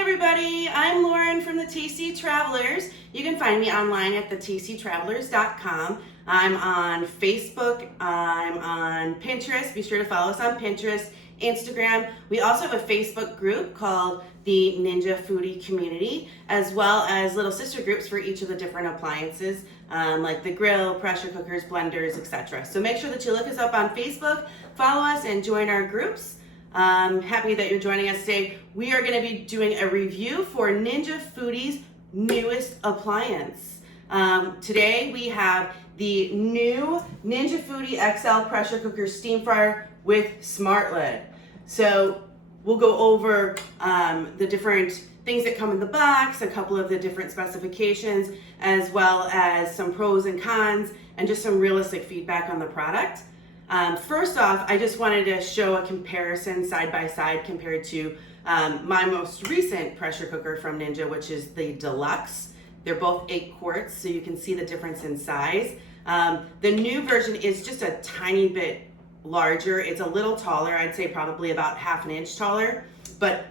everybody, I'm Lauren from the Tasty Travelers. You can find me online at thetastytravelers.com. I'm on Facebook, I'm on Pinterest. Be sure to follow us on Pinterest, Instagram. We also have a Facebook group called the Ninja Foodi Community, as well as little sister groups for each of the different appliances, like the grill, pressure cookers, blenders, etc. So make sure that you look us up on Facebook, follow us, and join our groups. Happy that you're joining us today. We are going to be doing a review for Ninja Foodi's newest appliance. Today we have the new Ninja Foodi XL pressure cooker steam fryer with SmartLid. So we'll go over the different things that come in the box, a couple of the different specifications, as well as some pros and cons, and just some realistic feedback on the product. First off, I just wanted to show a comparison side by side compared to my most recent pressure cooker from Ninja, which is the Deluxe. They're both 8 quarts, so you can see the difference in size. The new version is just a tiny bit larger. It's a little taller, I'd say probably about ½ an inch taller, but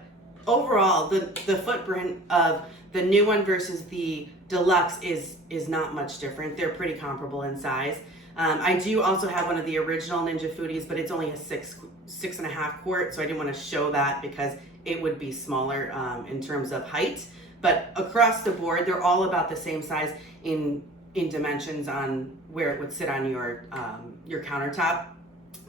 overall the footprint of the new one versus the Deluxe is not much different. They're pretty comparable in size. I do also have one of the original Ninja Foodis, but it's only a 6.5 quart, so I didn't want to show that because it would be smaller in terms of height. But across the board, they're all about the same size in dimensions on where it would sit on your countertop.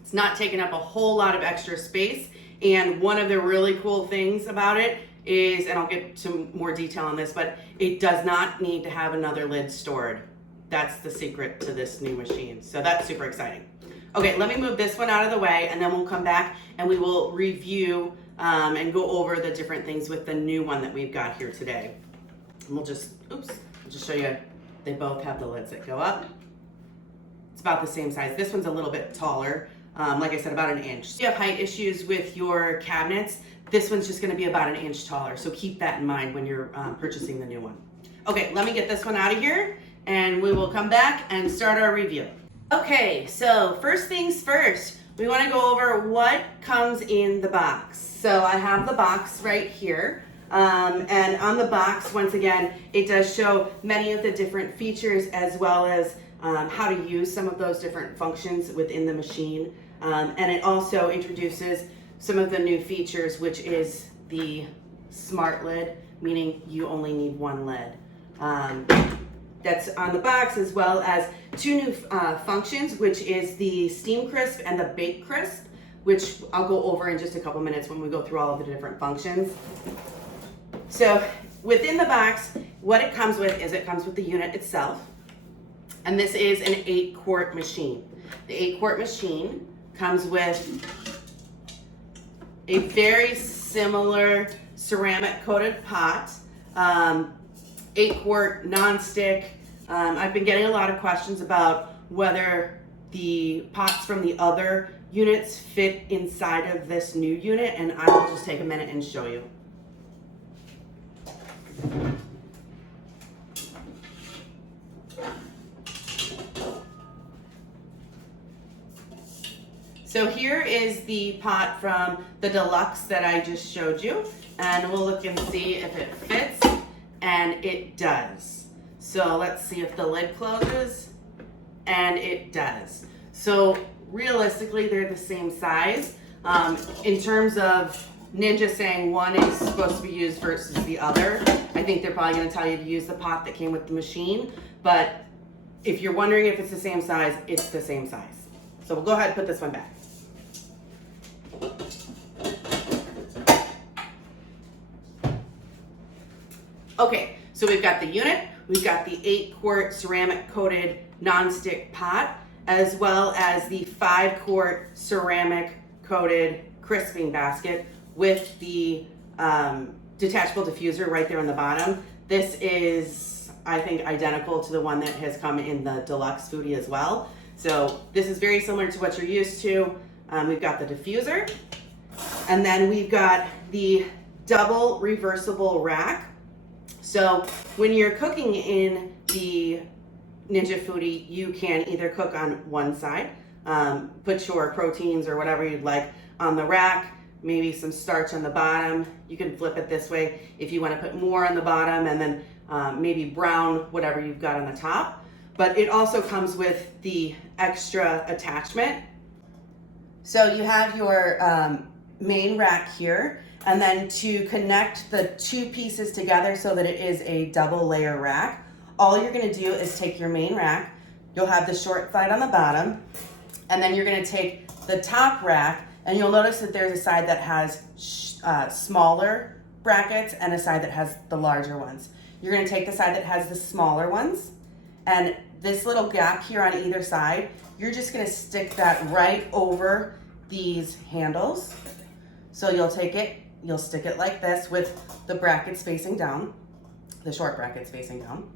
It's not taking up a whole lot of extra space, and one of the really cool things about it is, and I'll get to more detail on this, but it does not need to have another lid stored. That's the secret to this new machine. So that's super exciting. Okay, let me move this one out of the way, and then we'll come back and we will review and go over the different things with the new one that we've got here today. And we'll just show you, they both have the lids that go up. It's about the same size. This one's a little bit taller, like I said, about 1 inch. If you have height issues with your cabinets, this one's just gonna be about 1 inch taller. So keep that in mind when you're purchasing the new one. Okay, let me get this one out of here, and we will come back and start our review. Okay, so first things first, we want to go over what comes in the box. So I have the box right here, and on the box, once again, it does show many of the different features as well as how to use some of those different functions within the machine. And it also introduces some of the new features, which is the SmartLid, meaning you only need one lid. That's on the box, as well as 2 new functions, which is the Steam Crisp and the Bake Crisp, which I'll go over in just a couple minutes when we go through all of the different functions. So within the box, what it comes with is it comes with the unit itself, and this is an 8 quart machine. The 8 quart machine comes with a very similar ceramic coated pot, 8 quart non-stick. I've been getting a lot of questions about whether the pots from the other units fit inside of this new unit, and I will just take a minute and show you. So here is the pot from the Deluxe that I just showed you, and we'll look and see if it fits. And it does. So let's see if the lid closes, and it does. So realistically, they're the same size. In terms of Ninja saying one is supposed to be used versus the other, I think they're probably gonna tell you to use the pot that came with the machine. But if you're wondering if it's the same size, it's the same size. So we'll go ahead and put this one back. Okay, so we've got the unit, we've got the 8 quart ceramic coated non-stick pot, as well as the 5 quart ceramic coated crisping basket with the detachable diffuser right there on the bottom. This is, I think, identical to the one that has come in the Deluxe Foodi as well. So this is very similar to what you're used to. We've got the diffuser, and then we've got the double reversible rack. So when you're cooking in the Ninja Foodi, you can either cook on one side, put your proteins or whatever you'd like on the rack, maybe some starch on the bottom. You can flip it this way if you want to put more on the bottom and then maybe brown whatever you've got on the top. But it also comes with the extra attachment. So you have your main rack here, and then to connect the two pieces together so that it is a double layer rack, all you're going to do is take your main rack, you'll have the short side on the bottom, and then you're going to take the top rack, and you'll notice that there's a side that has smaller brackets and a side that has the larger ones. You're going to take the side that has the smaller ones, and this little gap here on either side, you're just going to stick that right over these handles. So you'll take it, you'll stick it like this with the brackets facing down, the short brackets facing down.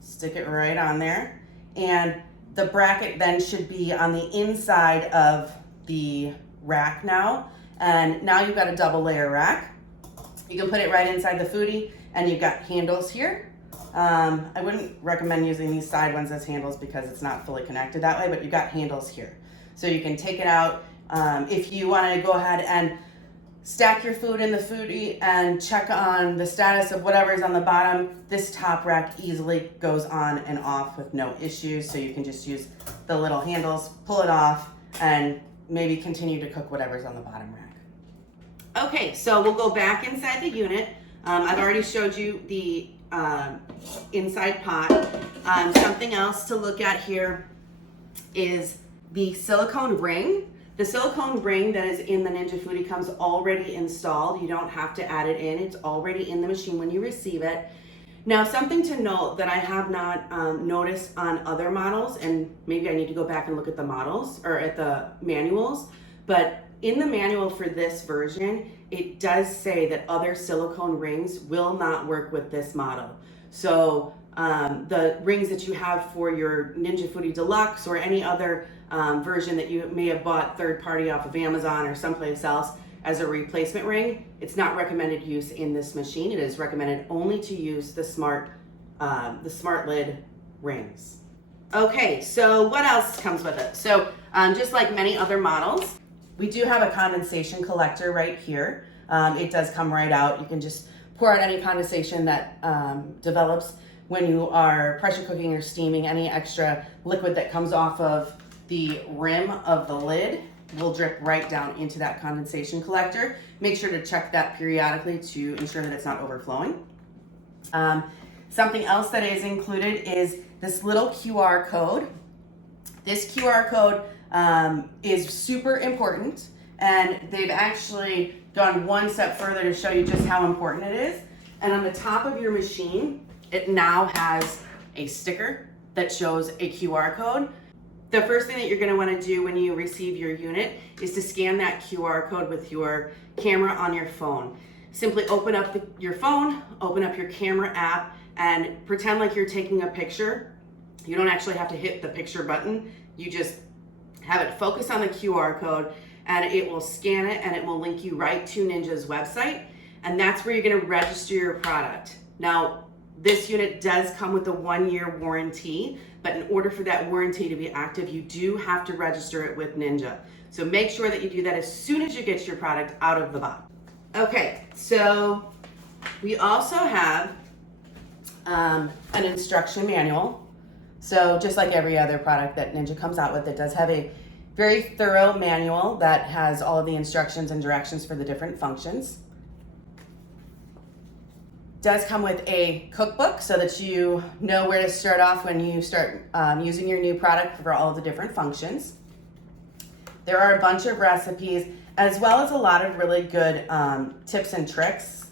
Stick it right on there, and the bracket then should be on the inside of the rack now, and now you've got a double layer rack. You can put it right inside the Foodi, and you've got handles here. I wouldn't recommend using these side ones as handles because it's not fully connected that way, but you've got handles here. So you can take it out. If you want to go ahead and stack your food in the Foodi and check on the status of whatever is on the bottom, this top rack easily goes on and off with no issues. So you can just use the little handles, pull it off, and maybe continue to cook whatever's on the bottom rack. Okay, so we'll go back inside the unit. I've already showed you the inside pot. Something else to look at here is the silicone ring. The silicone ring that is in the Ninja Foodi comes already installed. You don't have to add it in. It's already in the machine when you receive it. Now, something to note that I have not noticed on other models, and maybe I need to go back and look at the models or at the manuals, but in the manual for this version, it does say that other silicone rings will not work with this model. So the rings that you have for your Ninja Foodi Deluxe or any other version that you may have bought third party off of Amazon or someplace else as a replacement ring, it's not recommended use in this machine. It is recommended only to use the SmartLid rings. Okay, so what else comes with it? So just like many other models, we do have a condensation collector right here. It does come right out. You can just pour out any condensation that develops when you are pressure cooking or steaming. Any extra liquid that comes off of the rim of the lid will drip right down into that condensation collector. Make sure to check that periodically to ensure that it's not overflowing. Something else that is included is this little QR code. This QR code is super important, and they've actually gone one step further to show you just how important it is. And on the top of your machine, it now has a sticker that shows a QR code. The first thing that you're going to want to do when you receive your unit is to scan that QR code with your camera on your phone. Simply open up your phone, open up your camera app, and pretend like you're taking a picture. You don't actually have to hit the picture button. You just have it focus on the QR code, and it will scan it, and it will link you right to Ninja's website, and that's where you're going to register your product. Now, this unit does come with a 1-year warranty, but in order for that warranty to be active, you do have to register it with Ninja. So make sure that you do that as soon as you get your product out of the box. Okay, so we also have an instruction manual. So just like every other product that Ninja comes out with, it does have a very thorough manual that has all of the instructions and directions for the different functions. Does come with a cookbook so that you know where to start off when you start using your new product for all of the different functions. There are a bunch of recipes as well as a lot of really good tips and tricks.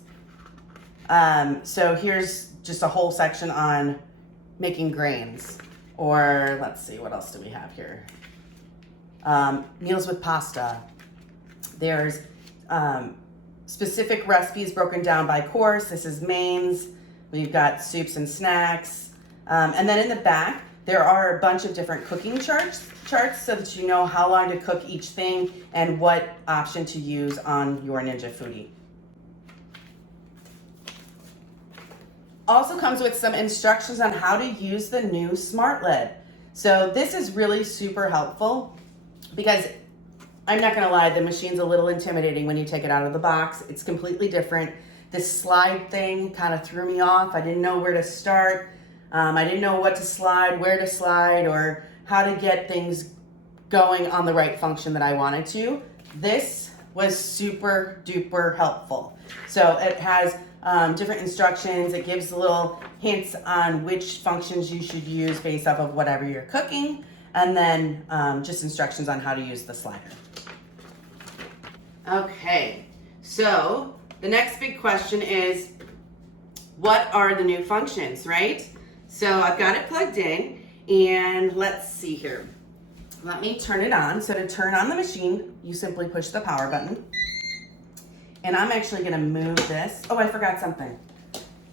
So here's just a whole section on making grains, or let's see, what else do we have here? Meals with pasta. There's specific recipes broken down by course. This is mains. We've got soups and snacks. And then in the back, there are a bunch of different cooking charts so that you know how long to cook each thing and what option to use on your Ninja Foodi. Also comes with some instructions on how to use the new SmartLid. So this is really super helpful because I'm not gonna lie, the machine's a little intimidating when you take it out of the box. It's completely different. This slide thing kind of threw me off. I didn't know where to start. I didn't know what to slide, where to slide, or how to get things going on the right function that I wanted to. This was super duper helpful. So it has different instructions. It gives little hints on which functions you should use based off of whatever you're cooking, and then just instructions on how to use the slider. Okay, so the next big question is, what are the new functions, right? So I've got it plugged in, and let's see here. Let me turn it on. So to turn on the machine, you simply push the power button. And I'm actually gonna move this. Oh, I forgot something.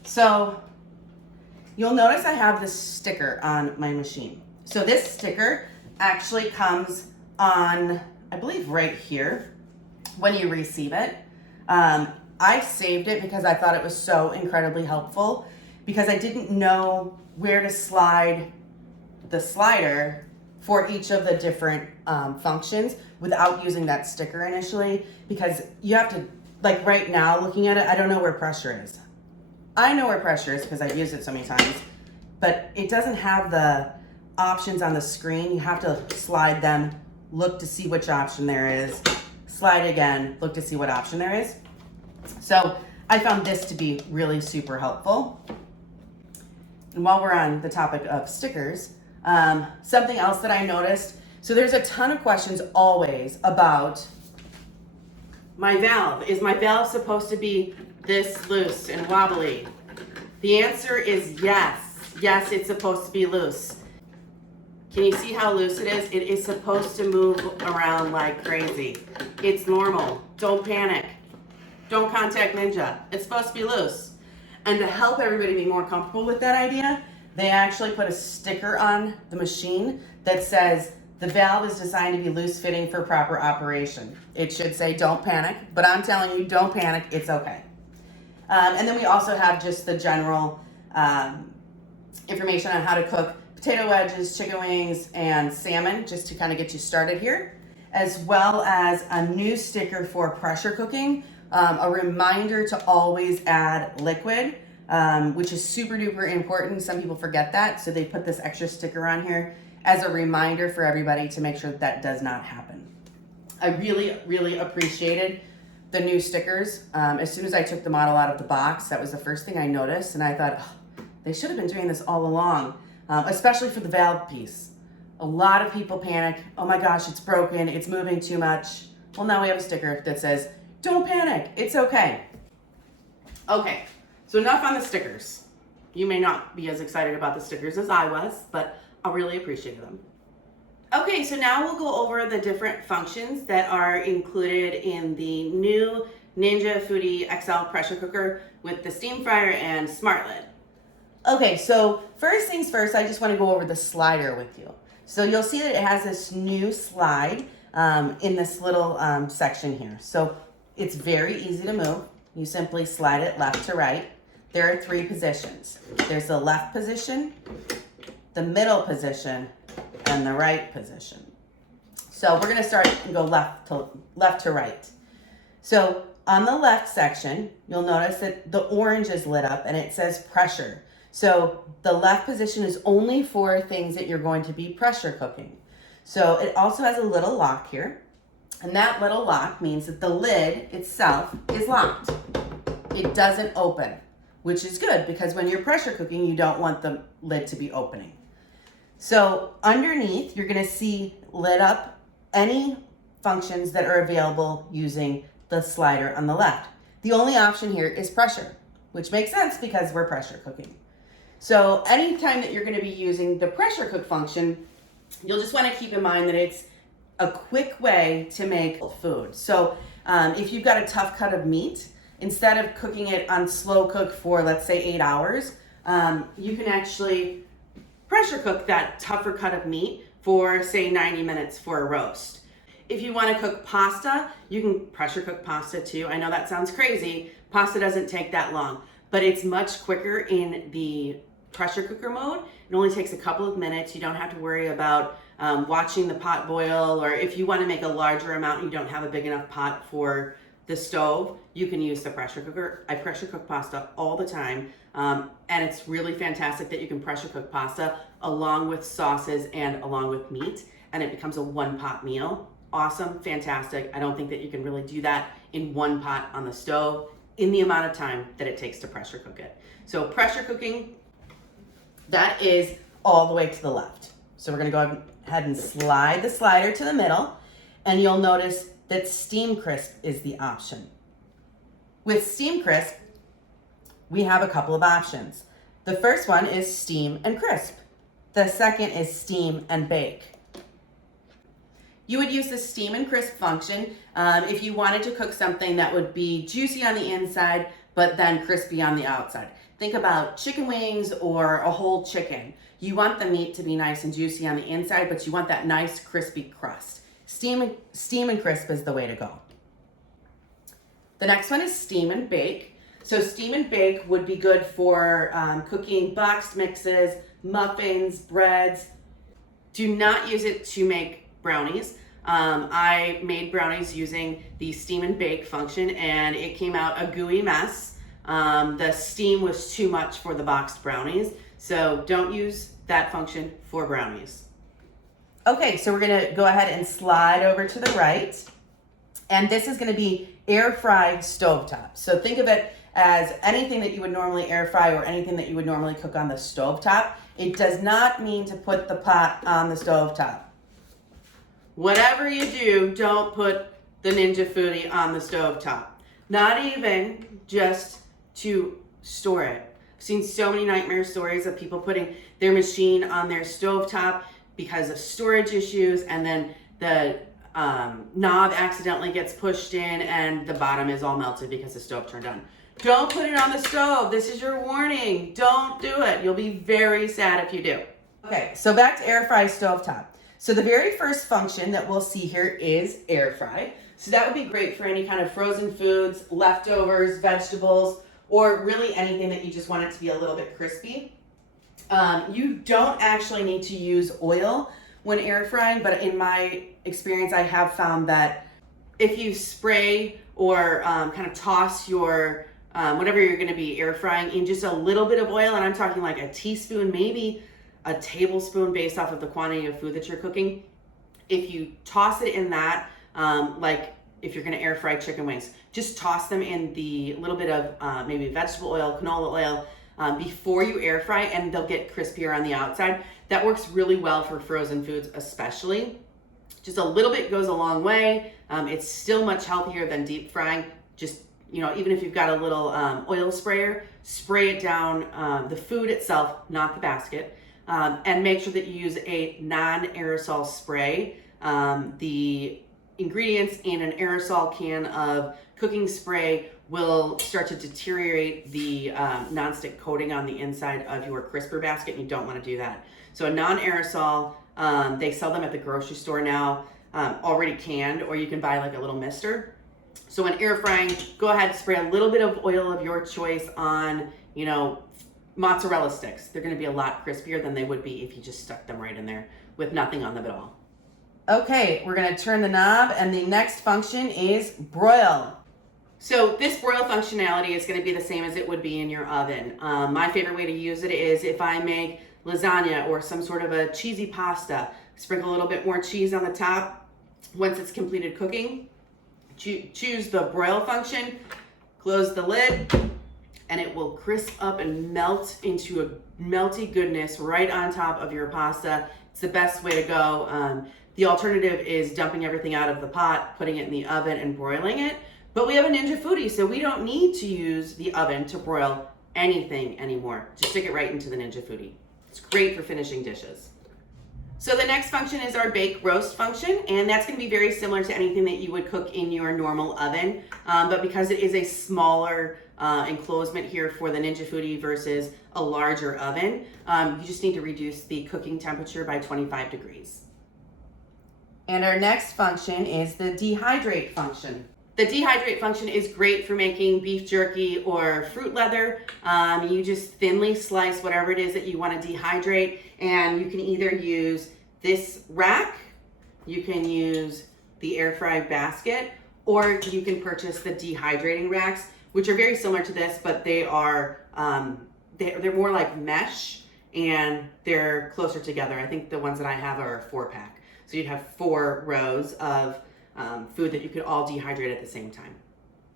So you'll notice I have this sticker on my machine. So this sticker actually comes on, I believe right here when you receive it. I saved it because I thought it was so incredibly helpful, because I didn't know where to slide the slider for each of the different functions without using that sticker initially, because you have to, like right now looking at it, I don't know where pressure is. I know where pressure is because I've used it so many times, but it doesn't have the options on the screen. You have to slide them, look to see which option there is, slide again, look to see what option there is. So I found this to be really super helpful. And while we're on the topic of stickers, something else that I noticed, so there's a ton of questions always about my valve. Is my valve supposed to be this loose and wobbly? The answer is yes. Yes, it's supposed to be loose. Can you see how loose it is? It is supposed to move around like crazy. It's normal. Don't panic. Don't contact Ninja. It's supposed to be loose. And to help everybody be more comfortable with that idea, they actually put a sticker on the machine that says the valve is designed to be loose fitting for proper operation. It should say don't panic, but I'm telling you, don't panic, it's okay. And then we also have just the general information on how to cook potato wedges, chicken wings, and salmon, just to kind of get you started here, as well as a new sticker for pressure cooking, a reminder to always add liquid, which is super duper important. Some people forget that, so they put this extra sticker on here as a reminder for everybody to make sure that that does not happen. I really, really appreciated the new stickers. As soon as I took the model out of the box, that was the first thing I noticed, and I thought, oh, they should have been doing this all along, especially for the valve piece. A lot of people panic, oh my gosh, it's broken, it's moving too much. Well, now we have a sticker that says, don't panic, it's okay. Okay, so enough on the stickers. You may not be as excited about the stickers as I was, but I really appreciated them. Okay, so now we'll go over the different functions that are included in the new Ninja Foodi XL pressure cooker with the steam fryer and SmartLid. Okay, so first things first, I just want to go over the slider with you. So you'll see that it has this new slide in this little section here. So it's very easy to move. You simply slide it left to right. There are 3 positions. There's the left position, the middle position, and the right position. So we're gonna start and go left to right. So on the left section, you'll notice that the orange is lit up and it says pressure. So the left position is only for things that you're going to be pressure cooking. So it also has a little lock here, and that little lock means that the lid itself is locked. It doesn't open, which is good because when you're pressure cooking, you don't want the lid to be opening. So underneath, you're gonna see lit up any functions that are available using the slider on the left. The only option here is pressure, which makes sense because we're pressure cooking. So anytime that you're gonna be using the pressure cook function, you'll just wanna keep in mind that it's a quick way to make food. So if you've got a tough cut of meat, instead of cooking it on slow cook for, let's say, 8 hours, you can actually pressure cook that tougher cut of meat for, say, 90 minutes for a roast. If you want to cook pasta, you can pressure cook pasta too. I know that sounds crazy. Pasta doesn't take that long, but it's much quicker in the pressure cooker mode. It only takes a couple of minutes. You don't have to worry about watching the pot boil, or if you want to make a larger amount and you don't have a big enough pot for the stove, you can use the pressure cooker. I pressure cook pasta all the time, and it's really fantastic that you can pressure cook pasta along with sauces and along with meat, and it becomes a one pot meal. Awesome, fantastic. I don't think that you can really do that in one pot on the stove in the amount of time that it takes to pressure cook it. So pressure cooking, that is all the way to the left. So we're gonna go ahead and slide the slider to the middle, and you'll notice that steam crisp is the option. With steam crisp, we have a couple of options. The first one is steam and crisp. The second is steam and bake. You would use the steam and crisp function if you wanted to cook something that would be juicy on the inside, but then crispy on the outside. Think about chicken wings or a whole chicken. You want the meat to be nice and juicy on the inside, but you want that nice crispy crust. Steam and crisp is the way to go. The next one is steam and bake. So steam and bake would be good for cooking boxed mixes, muffins, breads. Do not use it to make brownies. I made brownies using the steam and bake function, and it came out a gooey mess. The steam was too much for the boxed brownies, so don't use that function for brownies. Okay, so we're gonna go ahead and slide over to the right, and this is gonna be air fried stovetop. So think of it as anything that you would normally air fry or anything that you would normally cook on the stovetop. It does not mean to put the pot on the stovetop. Whatever you do, don't put the Ninja Foodi on the stovetop. Not even just to store it. I've seen so many nightmare stories of people putting their machine on their stovetop because of storage issues, and then the knob accidentally gets pushed in and the bottom is all melted because the stove turned on. Don't put it on the stove. This is your warning. Don't do it. You'll be very sad if you do. Okay, so back to air fry stovetop. So the very first function that we'll see here is air fry. So that would be great for any kind of frozen foods, leftovers, vegetables, or really anything that you just want it to be a little bit crispy. You don't actually need to use oil when air frying, but in my experience, I have found that if you spray or kind of toss your whatever you're going to be air frying in just a little bit of oil, and I'm talking like a teaspoon, maybe a tablespoon based off of the quantity of food that you're cooking. If you toss it in that, like if you're going to air fry chicken wings, just toss them in the little bit of maybe vegetable oil, canola oil, before you air fry, and they'll get crispier on the outside. That works really well for frozen foods, especially. Just a little bit goes a long way. It's still much healthier than deep frying. Just, you know, even if you've got a little oil sprayer, spray it down the food itself, not the basket, and make sure that you use a non-aerosol spray. The ingredients in an aerosol can of cooking spray will start to deteriorate the nonstick coating on the inside of your crisper basket, and you don't want to do that. So a non-aerosol, they sell them at the grocery store now, already canned, or you can buy like a little mister. So when air frying, go ahead, spray a little bit of oil of your choice on, you know, mozzarella sticks. They're going to be a lot crispier than they would be if you just stuck them right in there with nothing on them at all. Okay, we're going to turn the knob, and the next function is broil. So this broil functionality is going to be the same as it would be in your oven. My favorite way to use it is if I make lasagna or some sort of a cheesy pasta, sprinkle a little bit more cheese on the top. Once it's completed cooking, choose the broil function, close the lid, and it will crisp up and melt into a melty goodness right on top of your pasta. It's the best way to go. The alternative is dumping everything out of the pot, putting it in the oven and broiling it. But we have a Ninja Foodi, so we don't need to use the oven to broil anything anymore. Just stick it right into the Ninja Foodi. It's great for finishing dishes. So the next function is our bake roast function, and that's going to be very similar to anything that you would cook in your normal oven. But because it is a smaller enclosement here for the Ninja Foodi versus a larger oven, you just need to reduce the cooking temperature by 25 degrees. And our next function is the dehydrate function. The dehydrate function is great for making beef jerky or fruit leather. You just thinly slice whatever it is that you want to dehydrate, and you can either use this rack, you can use the air fry basket, or you can purchase the dehydrating racks, which are very similar to this, but they are they're more like mesh and they're closer together. I think the ones that I have are a 4-pack. So you'd have 4 rows of food that you could all dehydrate at the same time.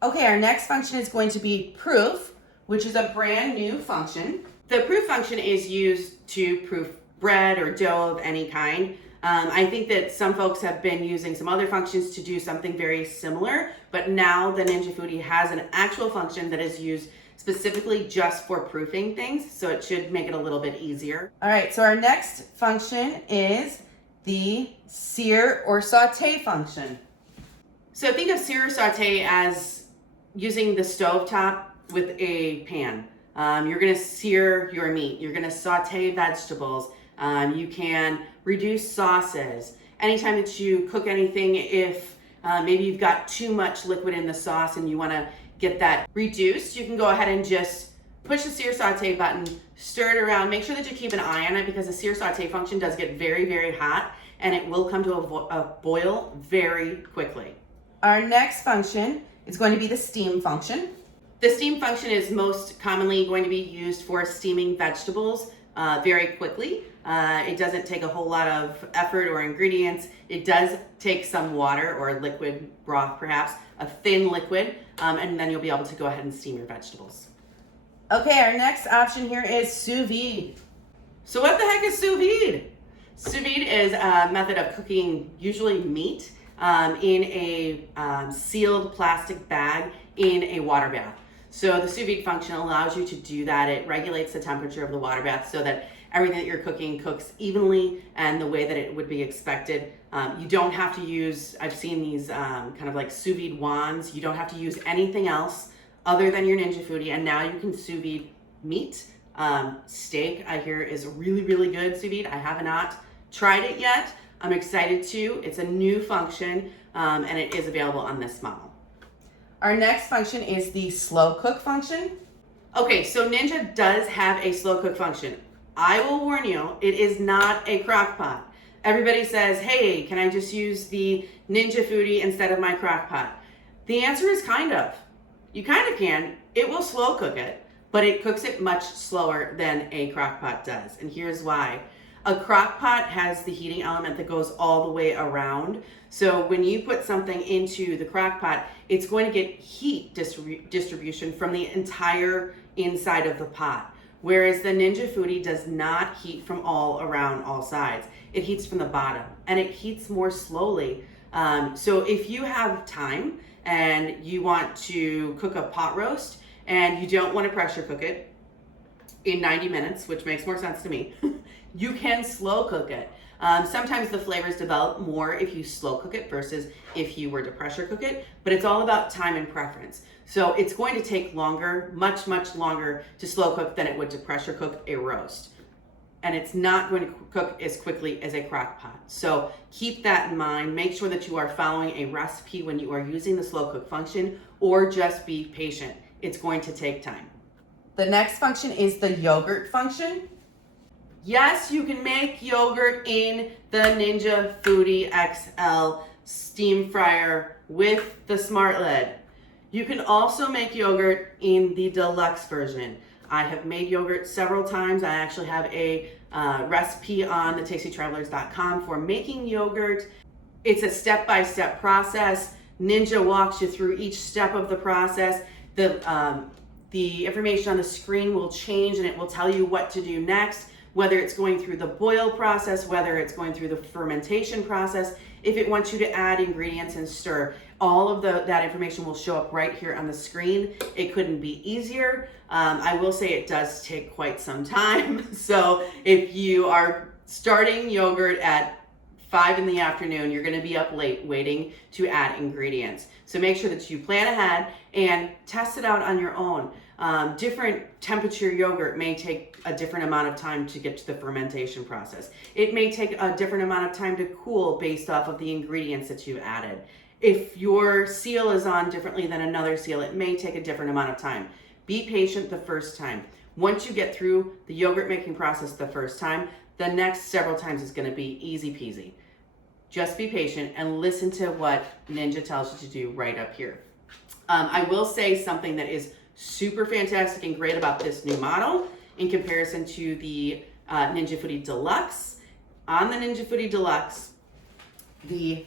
Okay, our next function is going to be proof, which is a brand new function. The proof function is used to proof bread or dough of any kind. I think that some folks have been using some other functions to do something very similar, but now the Ninja Foodi has an actual function that is used specifically just for proofing things, so it should make it a little bit easier. All right, so our next function is the sear or saute function. So think of sear or saute as using the stovetop with a pan. You're gonna sear your meat, you're gonna saute vegetables, you can reduce sauces. Anytime that you cook anything, if maybe you've got too much liquid in the sauce and you wanna get that reduced, you can go ahead and just push the sear saute button, stir it around, make sure that you keep an eye on it because the sear saute function does get very, very hot and it will come to a boil very quickly. Our next function is going to be the steam function. The steam function is most commonly going to be used for steaming vegetables very quickly. It doesn't take a whole lot of effort or ingredients. It does take some water or liquid broth, perhaps, a thin liquid, and then you'll be able to go ahead and steam your vegetables. Okay, our next option here is sous vide. So what the heck is sous vide? Sous vide is a method of cooking usually meat in a sealed plastic bag in a water bath. So the sous vide function allows you to do that. It regulates the temperature of the water bath so that everything that you're cooking cooks evenly and the way that it would be expected. You don't have to use, I've seen these kind of like sous vide wands. You don't have to use anything else other than your Ninja Foodi, and now you can sous vide meat. Steak, I hear, is really, really good sous vide. I have not tried it yet. I'm excited to. It's a new function, and it is available on this model. Our next function is the slow cook function. Okay, so Ninja does have a slow cook function. I will warn you, it is not a crock pot. Everybody says, hey, can I just use the Ninja Foodi instead of my crock pot? The answer is kind of. You kind of can. It will slow cook it, but it cooks it much slower than a crock pot does. And here's why. A crock pot has the heating element that goes all the way around. So when you put something into the crock pot, it's going to get heat distribution from the entire inside of the pot. Whereas the Ninja Foodi does not heat from all around all sides. It heats from the bottom and it heats more slowly. So if you have time and you want to cook a pot roast and you don't want to pressure cook it in 90 minutes, which makes more sense to me, you can slow cook it. Sometimes the flavors develop more if you slow cook it versus if you were to pressure cook it, but it's all about time and preference. So it's going to take longer, much, much longer to slow cook than it would to pressure cook a roast. And it's not going to cook as quickly as a crock pot. So keep that in mind. Make sure that you are following a recipe when you are using the slow cook function, or just be patient. It's going to take time. The next function is the yogurt function. Yes, you can make yogurt in the Ninja Foodi XL steam fryer with the SmartLid. You can also make yogurt in the deluxe version. I have made yogurt several times. I actually have a recipe on the tastytravelers.com for making yogurt. It's a step-by-step process. Ninja walks you through each step of the process. The information on the screen will change and it will tell you what to do next, whether it's going through the boil process, whether it's going through the fermentation process, if it wants you to add ingredients and stir. All of that information will show up right here on the screen. It couldn't be easier. I will say it does take quite some time. So if you are starting yogurt at 5 in the afternoon, you're gonna be up late waiting to add ingredients. So make sure that you plan ahead and test it out on your own. Different temperature yogurt may take a different amount of time to get to the fermentation process. It may take a different amount of time to cool based off of the ingredients that you've added. If your seal is on differently than another seal, it may take a different amount of time. Be patient the first time. Once you get through the yogurt making process the first time, The next several times is going to be easy peasy. Just be patient and listen to what Ninja tells you to do right up here. I will say something that is super fantastic and great about this new model in comparison to the Ninja Foodi Deluxe. On the Ninja Foodi Deluxe, the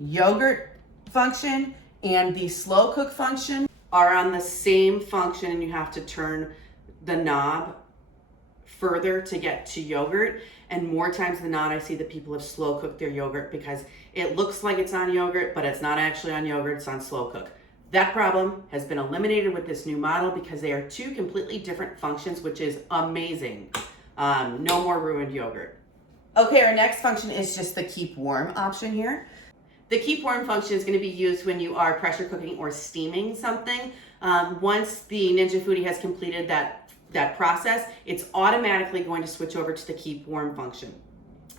yogurt function and the slow cook function are on the same function, and you have to turn the knob further to get to yogurt. And more times than not, I see that people have slow cooked their yogurt because it looks like it's on yogurt, but it's not actually on yogurt, it's on slow cook. That problem has been eliminated with this new model because they are two completely different functions, which is amazing. No more ruined yogurt. Okay, our next function is just the keep warm option here. The keep warm function is going to be used when you are pressure cooking or steaming something. Once the Ninja Foodi has completed that process, it's automatically going to switch over to the keep warm function.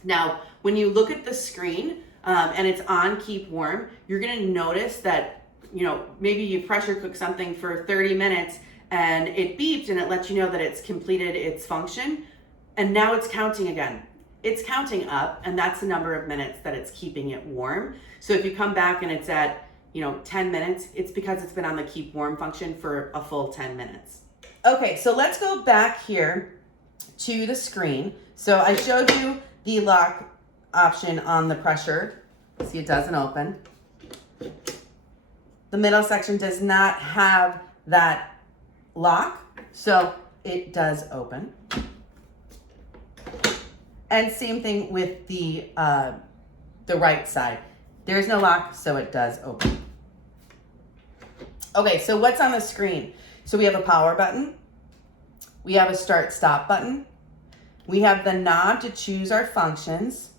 Now, when you look at the screen and it's on keep warm, you're going to notice that, you know, maybe you pressure cook something for 30 minutes and it beeped and it lets you know that it's completed its function, and now it's counting again. It's counting up, and that's the number of minutes that it's keeping it warm. So if you come back and it's at, 10 minutes, it's because it's been on the keep warm function for a full 10 minutes. Okay, so let's go back here to the screen. So I showed you the lock option on the pressure. See, it doesn't open. The middle section does not have that lock, so it does open. And same thing with the right side. There's no lock, so it does open. Okay, so what's on the screen? So we have a power button. We have a start stop button. We have the knob to choose our functions.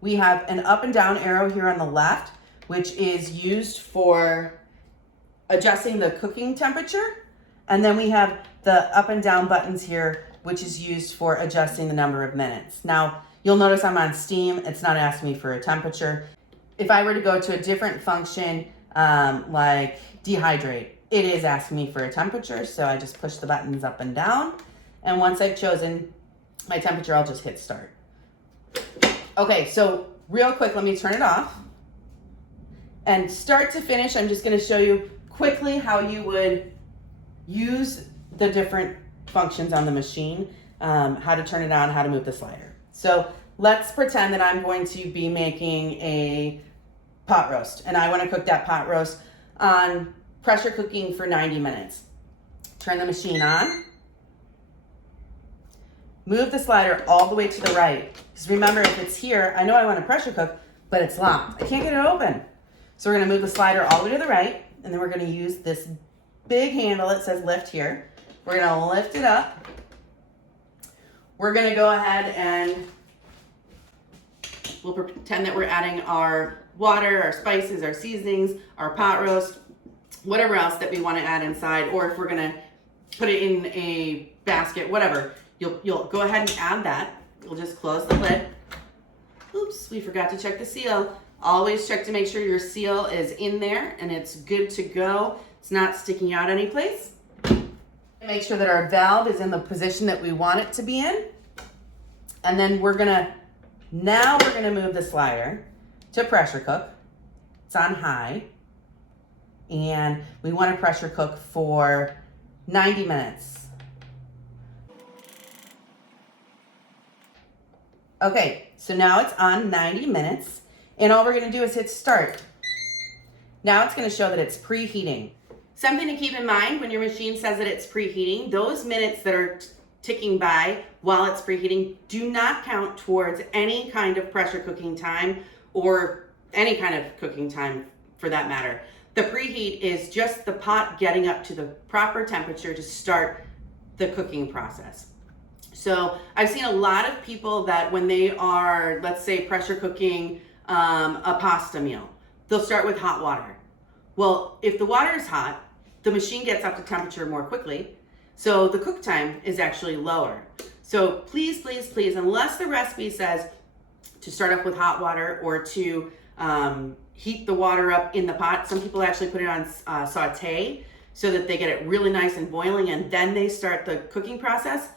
We have an up and down arrow here on the left, which is used for adjusting the cooking temperature. And then we have the up and down buttons here, which is used for adjusting the number of minutes. Now, you'll notice I'm on steam. It's not asking me for a temperature. If I were to go to a different function, like dehydrate, it is asking me for a temperature. So I just push the buttons up and down. And once I've chosen my temperature, I'll just hit start. Okay, so real quick, let me turn it off. And start to finish, I'm just gonna show you quickly how you would use the different functions on the machine, how to turn it on, how to move the slider. So let's pretend that I'm going to be making a pot roast, and I wanna cook that pot roast on pressure cooking for 90 minutes. Turn the machine on. Move the slider all the way to the right. Because remember, if it's here, I know I want to pressure cook, but it's locked. I can't get it open. So we're going to move the slider all the way to the right, and then we're going to use this big handle that says lift here. We're going to lift it up. We're going to go ahead and we'll pretend that we're adding our water, our spices, our seasonings, our pot roast, whatever else that we want to add inside, or if we're going to put it in a basket, whatever. You'll go ahead and add that. We'll just close the lid. Oops, we forgot to check the seal. Always check to make sure your seal is in there and it's good to go. It's not sticking out any place. Make sure that our valve is in the position that we want it to be in. And then we're gonna move the slider to pressure cook. It's on high. And we want to pressure cook for 90 minutes. Okay, so now it's on 90 minutes, and all we're gonna do is hit start. Now it's gonna show that it's preheating. Something to keep in mind when your machine says that it's preheating, those minutes that are ticking by while it's preheating do not count towards any kind of pressure cooking time or any kind of cooking time for that matter. The preheat is just the pot getting up to the proper temperature to start the cooking process. So I've seen a lot of people that when they are, let's say, pressure cooking a pasta meal, they'll start with hot water. Well, if the water is hot, the machine gets up to temperature more quickly, so the cook time is actually lower. So please, please, please, unless the recipe says to start off with hot water or to heat the water up in the pot, some people actually put it on saute so that they get it really nice and boiling and then they start the cooking process.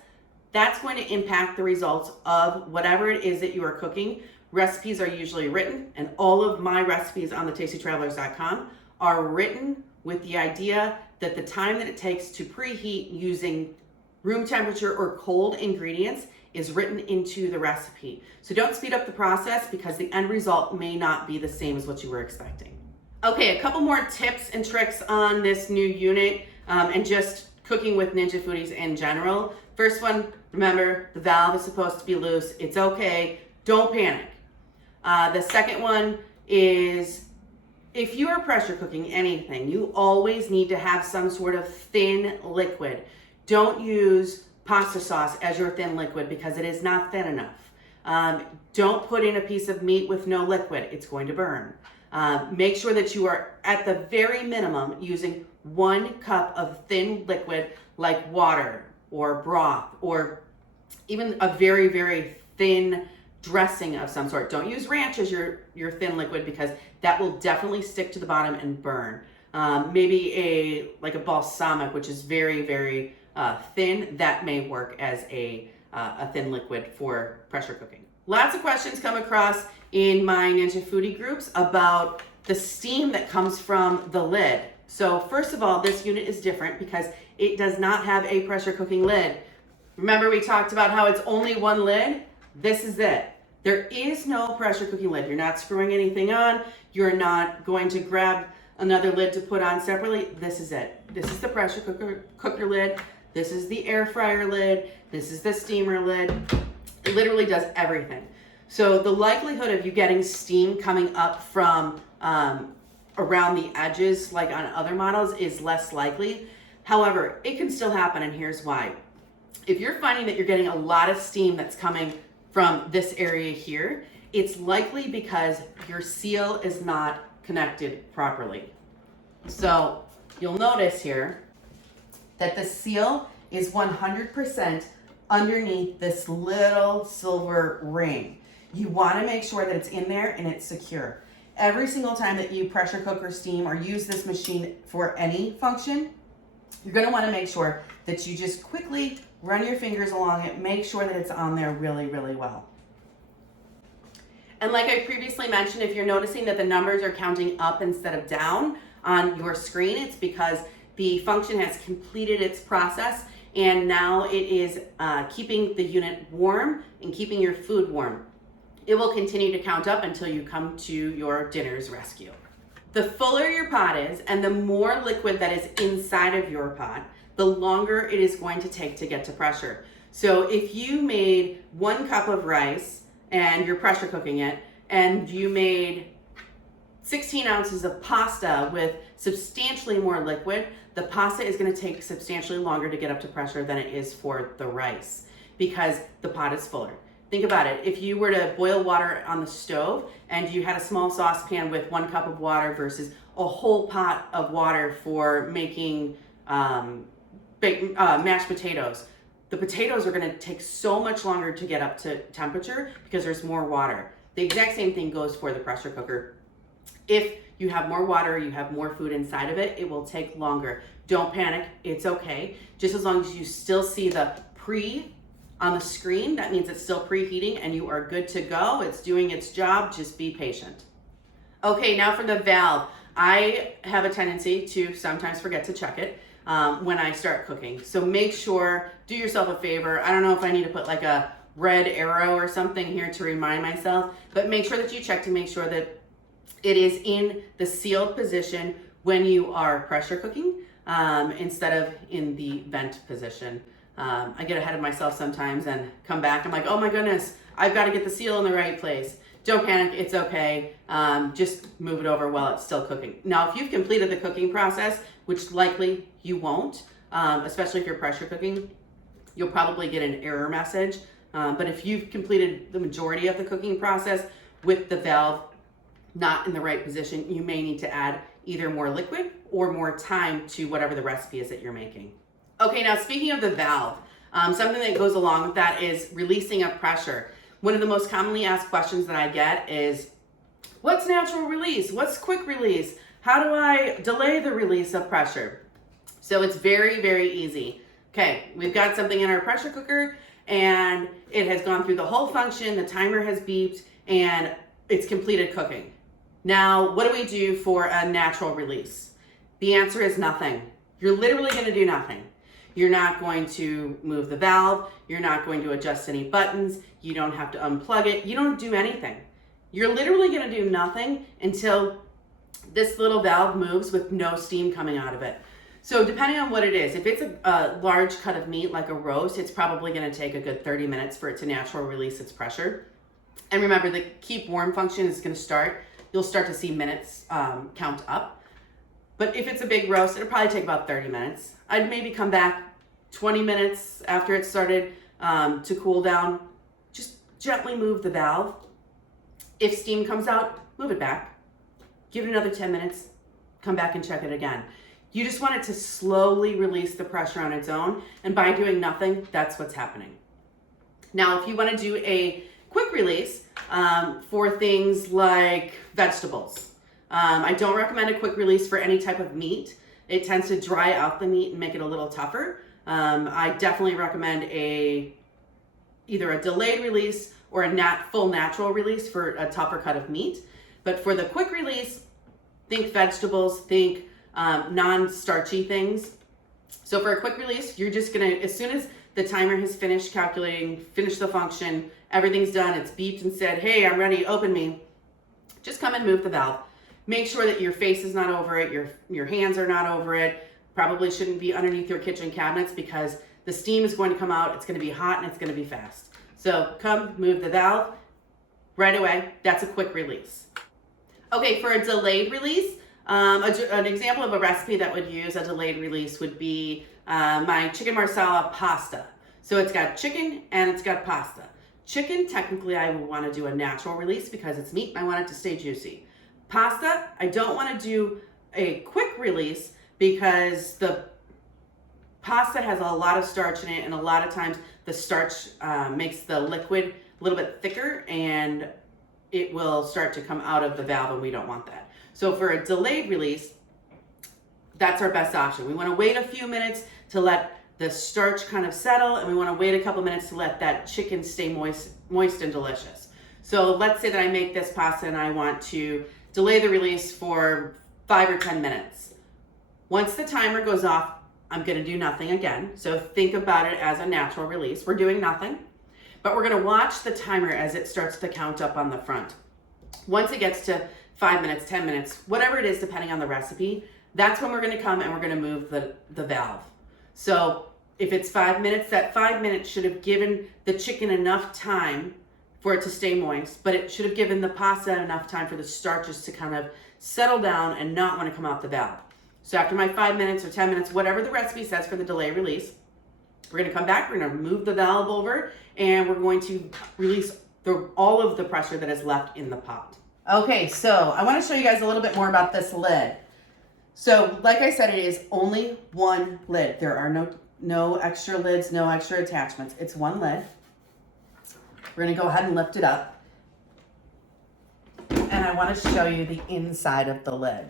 that's going to impact the results of whatever it is that you are cooking. Recipes are usually written, and all of my recipes on the tastytravelers.com are written with the idea that the time that it takes to preheat using room temperature or cold ingredients is written into the recipe. So don't speed up the process because the end result may not be the same as what you were expecting. Okay, a couple more tips and tricks on this new unit and just cooking with Ninja Foodies in general. First one, remember the valve is supposed to be loose. It's okay, don't panic. The second one is if you are pressure cooking anything, you always need to have some sort of thin liquid. Don't use pasta sauce as your thin liquid because it is not thin enough. Don't put in a piece of meat with no liquid. It's going to burn. Make sure that you are at the very minimum using 1 cup of thin liquid like water or broth or even a very, very thin dressing of some sort. Don't use ranch as your thin liquid because that will definitely stick to the bottom and burn. Maybe like a balsamic, which is very, very thin, that may work as a thin liquid for pressure cooking. Lots of questions come across in my Ninja Foodie groups about the steam that comes from the lid. So first of all, this unit is different because it does not have a pressure cooking lid. Remember we talked about how it's only one lid? This is it. There is no pressure cooking lid. You're not screwing anything on. You're not going to grab another lid to put on separately. This is it. This is the pressure cooker lid. This is the air fryer lid. This is the steamer lid. It literally does everything. So the likelihood of you getting steam coming up from around the edges, like on other models, is less likely. However, it can still happen, and here's why. If you're finding that you're getting a lot of steam that's coming from this area here, it's likely because your seal is not connected properly. So you'll notice here that the seal is 100% underneath this little silver ring. You want to make sure that it's in there and it's secure. Every single time that you pressure cook or steam or use this machine for any function, you're going to want to make sure that you just quickly run your fingers along it, make sure that it's on there really, really well. And like I previously mentioned, if you're noticing that the numbers are counting up instead of down on your screen, it's because the function has completed its process and now it is keeping the unit warm and keeping your food warm. It will continue to count up until you come to your dinner's rescue. The fuller your pot is and the more liquid that is inside of your pot, the longer it is going to take to get to pressure. So if you made 1 cup of rice and you're pressure cooking it, and you made 16 ounces of pasta with substantially more liquid, the pasta is going to take substantially longer to get up to pressure than it is for the rice because the pot is fuller. Think about it. If you were to boil water on the stove and you had a small saucepan with 1 cup of water versus a whole pot of water for making mashed potatoes, the potatoes are going to take so much longer to get up to temperature because there's more water. The exact same thing goes for the pressure cooker. If you have more water, you have more food inside of it, it will take longer. Don't panic, it's okay. Just as long as you still see the pre on the screen, that means it's still preheating and you are good to go. It's doing its job, just be patient. Okay, now for the valve. I have a tendency to sometimes forget to check it when I start cooking. So make sure, do yourself a favor. I don't know if I need to put like a red arrow or something here to remind myself, but make sure that you check to make sure that it is in the sealed position when you are pressure cooking instead of in the vent position. I get ahead of myself sometimes and come back. I'm like, oh my goodness, I've got to get the seal in the right place. Don't panic, it's okay. Just move it over while it's still cooking. Now, if you've completed the cooking process, which likely you won't, especially if you're pressure cooking, you'll probably get an error message. But if you've completed the majority of the cooking process with the valve not in the right position, you may need to add either more liquid or more time to whatever the recipe is that you're making. Okay, now speaking of the valve, something that goes along with that is releasing of pressure. One of the most commonly asked questions that I get is, what's natural release? What's quick release? How do I delay the release of pressure? So it's very, very easy. Okay, we've got something in our pressure cooker and it has gone through the whole function, the timer has beeped, and it's completed cooking. Now, what do we do for a natural release? The answer is nothing. You're literally going to do nothing. You're not going to move the valve. You're not going to adjust any buttons. You don't have to unplug it. You don't do anything. You're literally going to do nothing until this little valve moves with no steam coming out of it. So depending on what it is, if it's a large cut of meat like a roast, it's probably going to take a good 30 minutes for it to naturally release its pressure. And remember, the keep warm function is going to start. You'll start to see minutes count up. But if it's a big roast, it'll probably take about 30 minutes. I'd maybe come back 20 minutes after it started to cool down. Just gently move the valve. If steam comes out, move it back. Give it another 10 minutes. Come back and check it again. You just want it to slowly release the pressure on its own. And by doing nothing, that's what's happening. Now, if you want to do a quick release for things like vegetables, I don't recommend a quick release for any type of meat. It tends to dry out the meat and make it a little tougher. I definitely recommend either a delayed release or a full natural release for a tougher cut of meat. But for the quick release, think vegetables, think non-starchy things. So for a quick release, you're just gonna, as soon as the timer has finished calculating, finished the function, everything's done, it's beeped and said, hey, I'm ready, open me. Just come and move the valve. Make sure that your face is not over it, your hands are not over it. Probably shouldn't be underneath your kitchen cabinets because the steam is going to come out, it's gonna be hot and it's gonna be fast. So come move the valve right away. That's a quick release. Okay, for a delayed release, an example of a recipe that would use a delayed release would be my chicken marsala pasta. So it's got chicken and it's got pasta. Chicken, technically I would want to do a natural release because it's meat and I want it to stay juicy. Pasta, I don't want to do a quick release because the pasta has a lot of starch in it, and a lot of times the starch makes the liquid a little bit thicker and it will start to come out of the valve, and we don't want that. So for a delayed release, that's our best option. We want to wait a few minutes to let the starch kind of settle, and we want to wait a couple minutes to let that chicken stay moist and delicious. So let's say that I make this pasta and I want to delay the release for 5 or 10 minutes. Once the timer goes off, I'm going to do nothing again. So think about it as a natural release. We're doing nothing, but we're going to watch the timer as it starts to count up on the front. Once it gets to 5 minutes, 10 minutes, whatever it is, depending on the recipe, that's when we're going to come and we're going to move the valve. So if it's 5 minutes, that 5 minutes should have given the chicken enough time for it to stay moist, but it should have given the pasta enough time for the starches to kind of settle down and not want to come out the valve. So after my 5 minutes or 10 minutes, whatever the recipe says for the delay release, we're going to come back, we're going to move the valve over, and we're going to release all of the pressure that is left in the pot. Okay, so I want to show you guys a little bit more about this lid. So like I said, it is only one lid. There are no extra lids, no extra attachments. It's one lid. We're going to go ahead and lift it up. And I want to show you the inside of the lid.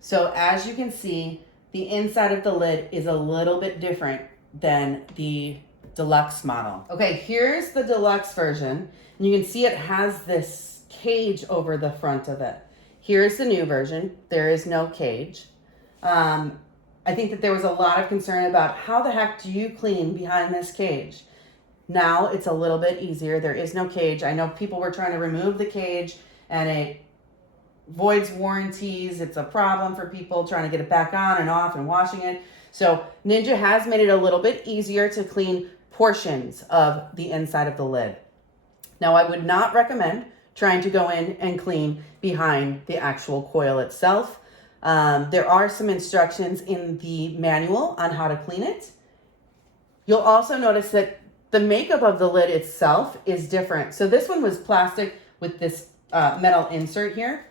So as you can see, the inside of the lid is a little bit different than the deluxe model. Okay, here's the deluxe version. And you can see it has this cage over the front of it. Here's the new version. There is no cage. I think that there was a lot of concern about how the heck do you clean behind this cage? Now it's a little bit easier. There is no cage. I know people were trying to remove the cage and it voids warranties. It's a problem for people trying to get it back on and off and washing it. So Ninja has made it a little bit easier to clean portions of the inside of the lid. Now I would not recommend trying to go in and clean behind the actual coil itself. There are some instructions in the manual on how to clean it. You'll also notice that the makeup of the lid itself is different. So this one was plastic with this metal insert here.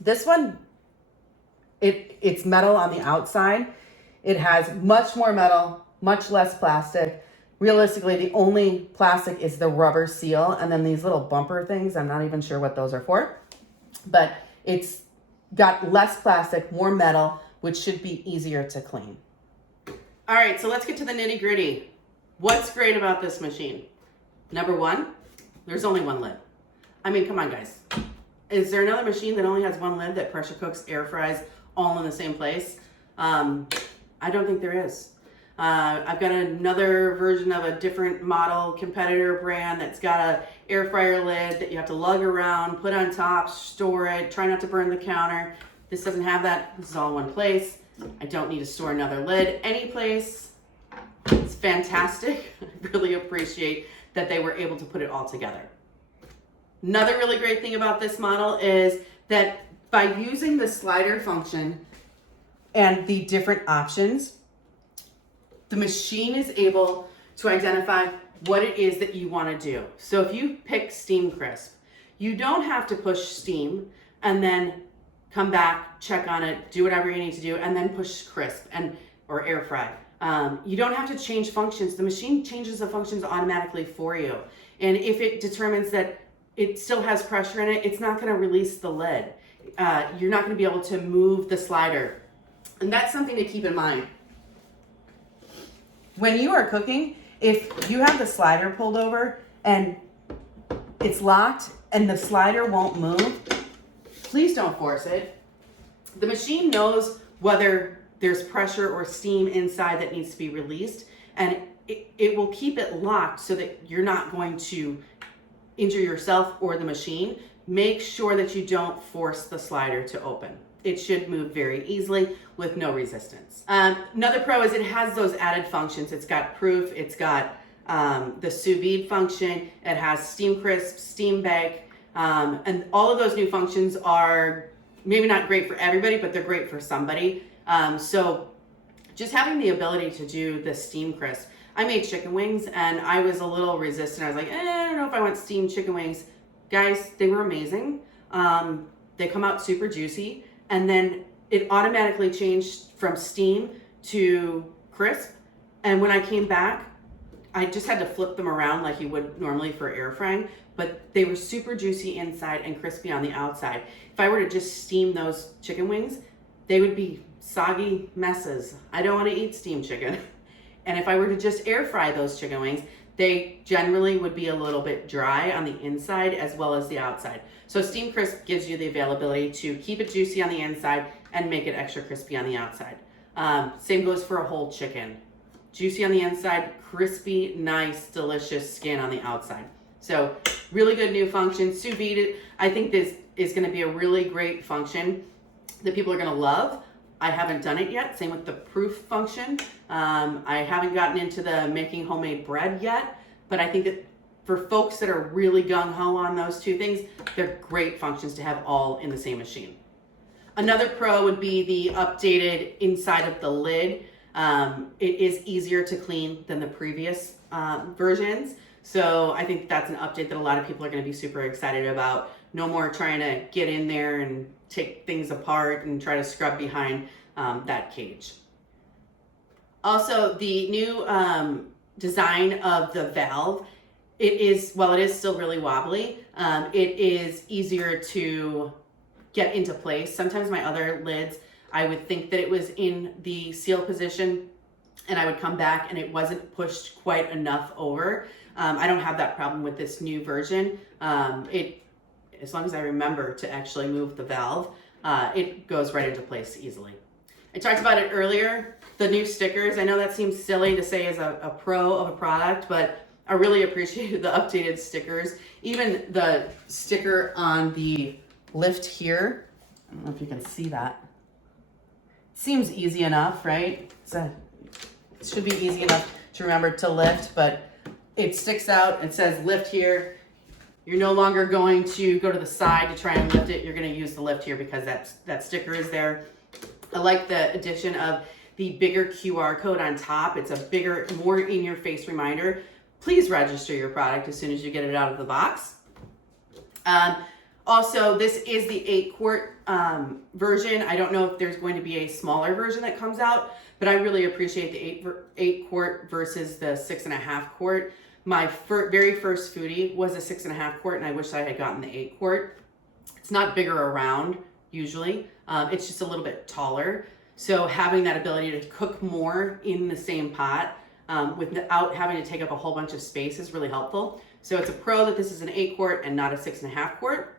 This one, it's metal on the outside. It has much more metal, much less plastic. Realistically, the only plastic is the rubber seal, and then these little bumper things, I'm not even sure what those are for. But it's got less plastic, more metal, which should be easier to clean. All right, so let's get to the nitty-gritty. What's great about this machine? Number one, there's only one lid. I mean, come on guys. Is there another machine that only has one lid that pressure cooks, air fries, all in the same place? I don't think there is. I've got another version of a different model competitor brand that's got a air fryer lid that you have to lug around, put on top, store it, try not to burn the counter. This doesn't have that. This is all in one place. I don't need to store another lid any place. It's fantastic. I really appreciate that they were able to put it all together. Another really great thing about this model is that by using the slider function and the different options, the machine is able to identify what it is that you want to do. So if you pick Steam Crisp, you don't have to push Steam and then come back, check on it, do whatever you need to do, and then push Crisp or air fry. You don't have to change functions. The machine changes the functions automatically for you. And if it determines that it still has pressure in it, it's not going to release the lid. You're not going to be able to move the slider. And that's something to keep in mind. When you are cooking, if you have the slider pulled over and it's locked and the slider won't move, please don't force it. The machine knows whether there's pressure or steam inside that needs to be released, and it will keep it locked so that you're not going to injure yourself or the machine. Make sure that you don't force the slider to open. It should move very easily with no resistance. Another pro is it has those added functions. It's got proof, it's got the sous vide function, it has steam crisp, steam bake, and all of those new functions are maybe not great for everybody, but they're great for somebody. So just having the ability to do the steam crisp. I made chicken wings and I was a little resistant. I was like, I don't know if I want steamed chicken wings. Guys, they were amazing. They come out super juicy. And then it automatically changed from steam to crisp. And when I came back, I just had to flip them around like you would normally for air frying, but they were super juicy inside and crispy on the outside. If I were to just steam those chicken wings, they would be soggy messes. I don't want to eat steamed chicken. And if I were to just air fry those chicken wings, they generally would be a little bit dry on the inside as well as the outside. So Steam Crisp gives you the availability to keep it juicy on the inside and make it extra crispy on the outside. Same goes for a whole chicken. Juicy on the inside, crispy, nice, delicious skin on the outside. So really good new function. Sous vide, I think this is going to be a really great function that people are going to love. I haven't done it yet. Same with the proof function. I haven't gotten into the making homemade bread yet, but I think that for folks that are really gung-ho on those two things, they're great functions to have all in the same machine. Another pro would be the updated inside of the lid. It is easier to clean than the previous versions. So I think that's an update that a lot of people are going to be super excited about. No more trying to get in there and take things apart and try to scrub behind that cage. Also, the new design of the valve, while it is still really wobbly, it is easier to get into place. Sometimes my other lids, I would think that it was in the seal position and I would come back and it wasn't pushed quite enough over. I don't have that problem with this new version. As long as I remember to actually move the valve, it goes right into place easily. I talked about it earlier, the new stickers. I know that seems silly to say as a pro of a product, but I really appreciated the updated stickers. Even the sticker on the lift here, I don't know if you can see that. Seems easy enough, right? It should be easy enough to remember to lift, but it sticks out. It says lift here. You're no longer going to go to the side to try and lift it. You're going to use the lift here because that sticker is there. I like the addition of the bigger QR code on top. It's a bigger, more in-your-face reminder. Please register your product as soon as you get it out of the box. Also, this is the 8-quart version. I don't know if there's going to be a smaller version that comes out, but I really appreciate the 8-quart versus the 6.5 quart. My very first Foodi was a 6.5 quart, and I wish I had gotten the 8-quart. It's not bigger around usually. It's just a little bit taller. So having that ability to cook more in the same pot without having to take up a whole bunch of space is really helpful. So it's a pro that this is an 8 quart and not a 6.5 quart.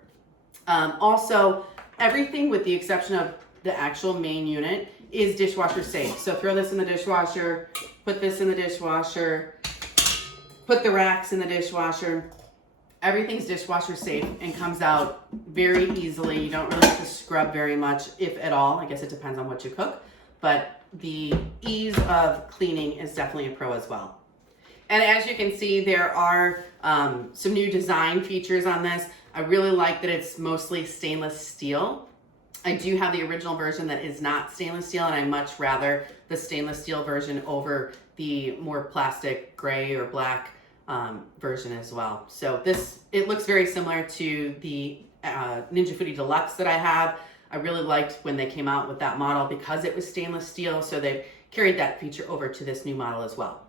Also, everything with the exception of the actual main unit is dishwasher safe. So throw this in the dishwasher, put this in the dishwasher, put the racks in the dishwasher. Everything's dishwasher safe and comes out very easily. You don't really have to scrub very much, if at all. I guess it depends on what you cook, but the ease of cleaning is definitely a pro as well. And as you can see, there are some new design features on this. I really like that it's mostly stainless steel. I do have the original version that is not stainless steel, and I much rather the stainless steel version over the more plastic gray or black version as well. So it looks very similar to the Ninja Foodi Deluxe that I have. I really liked when they came out with that model because it was stainless steel, so they've carried that feature over to this new model as well.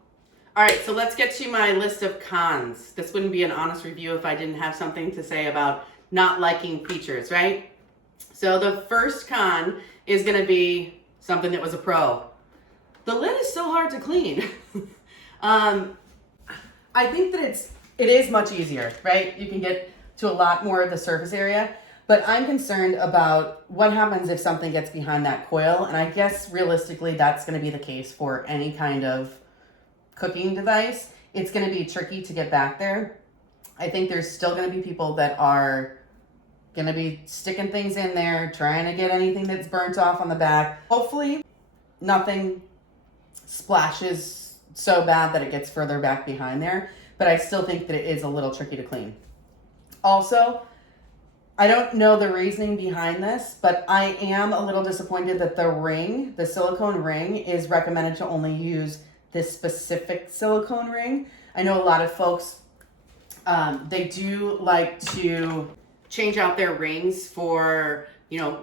All right, so let's get to my list of cons. This wouldn't be an honest review if I didn't have something to say about not liking features, right? So the first con is gonna be something that was a pro. The lid is so hard to clean. I think that it is much easier, right? You can get to a lot more of the surface area, but I'm concerned about what happens if something gets behind that coil, and I guess realistically that's gonna be the case for any kind of cooking device. It's gonna be tricky to get back there. I think there's still gonna be people that are gonna be sticking things in there, trying to get anything that's burnt off on the back. Hopefully nothing splashes so bad that it gets further back behind there, but I still think that it is a little tricky to clean. Also, I don't know the reasoning behind this, but I am a little disappointed that the silicone ring is recommended to only use this specific silicone ring. I know a lot of folks, they do like to change out their rings for,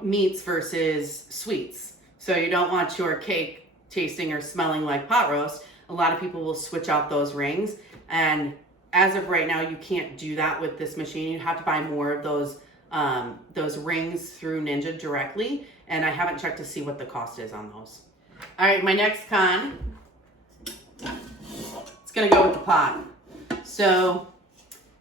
meats versus sweets. So you don't want your cake tasting or smelling like pot roast. A lot of people will switch out those rings. And as of right now, you can't do that with this machine. You have to buy more of those rings through Ninja directly. And I haven't checked to see what the cost is on those. All right, my next con, it's gonna go with the pot. So